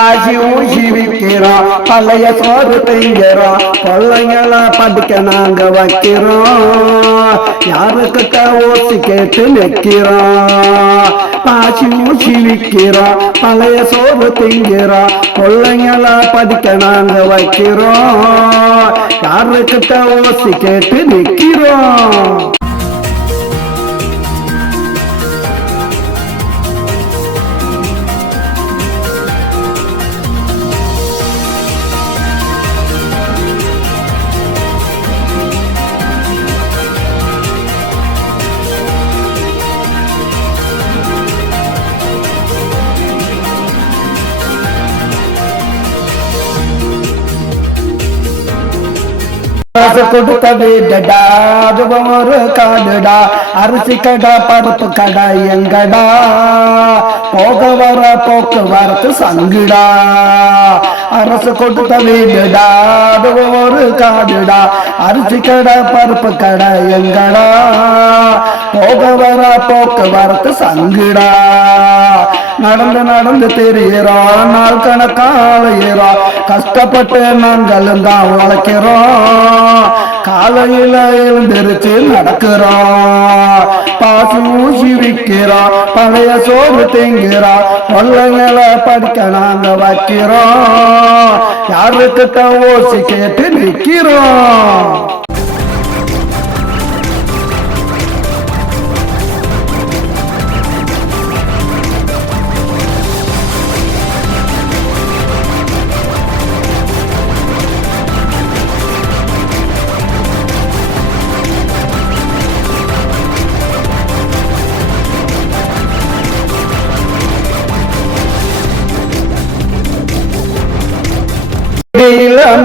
ஆகி ஜீவிக்கிறோம் பழைய சோறு திங்கிறோம் கொள்ளைங்கள படிக்க நாங்க வைக்கிறோம் யாருக்கிட்ட ஓசி கேட்டு நிற்கிறோம் பாசியும் ஊசி பழைய சோறு திங்கிறோம் கொள்ளைங்கள படிக்க நாங்க வைக்கிறோம் யாருக்கிட்ட ஓசி கேட்டு நிற்கிறோம் காசு கொடுத்த வீடடா அதுவும் ஒரு காடுடா. அரிசி கடை பருப்பு கடை எங்கடா? போக வர போக்குவரத்து சங்குடா. அரசு கொடுத்த வீடுடா அதுவும் ஒரு காடுடா. அரிசி கடை பருப்பு கடை எங்கடா? போக வர போக்குவரத்து சங்குடா. நடந்து நடந்து தெரியிறோம் நாள் கணக்காலையிறோம் கஷ்டப்பட்டு நாங்களும் தான் உழைக்கிறோம். காலையில எழுந்திருச்சு நடக்கிறோம். பாசி ஊசி விற்கிறோம் பழைய சோறு திங்கிறோம் கொள்ளைங்களை படிக்க நாங்க வைக்கிறோம். யாருக்கிட்ட ஓசி கேட்டு நிற்கிறோம்.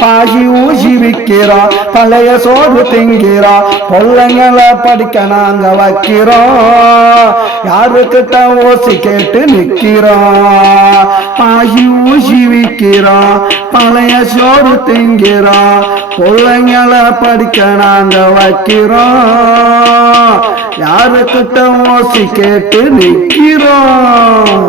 பாகி ஊசி விற்கிறோம் பழைய சோறு திங்கிறோம் பிள்ளைங்களை படிக்க நாங்க வைக்கிறோம் யாருக்கிட்ட ஓசி கேட்டு நிற்கிறோம் பாகி ஊசி விற்கிறோம் பழைய சோறு திங்கிறோம் பிள்ளைங்களை படிக்க நாங்க வைக்கிறோம் யாருக்கிட்ட ஓசி கேட்டு நிற்கிறோம்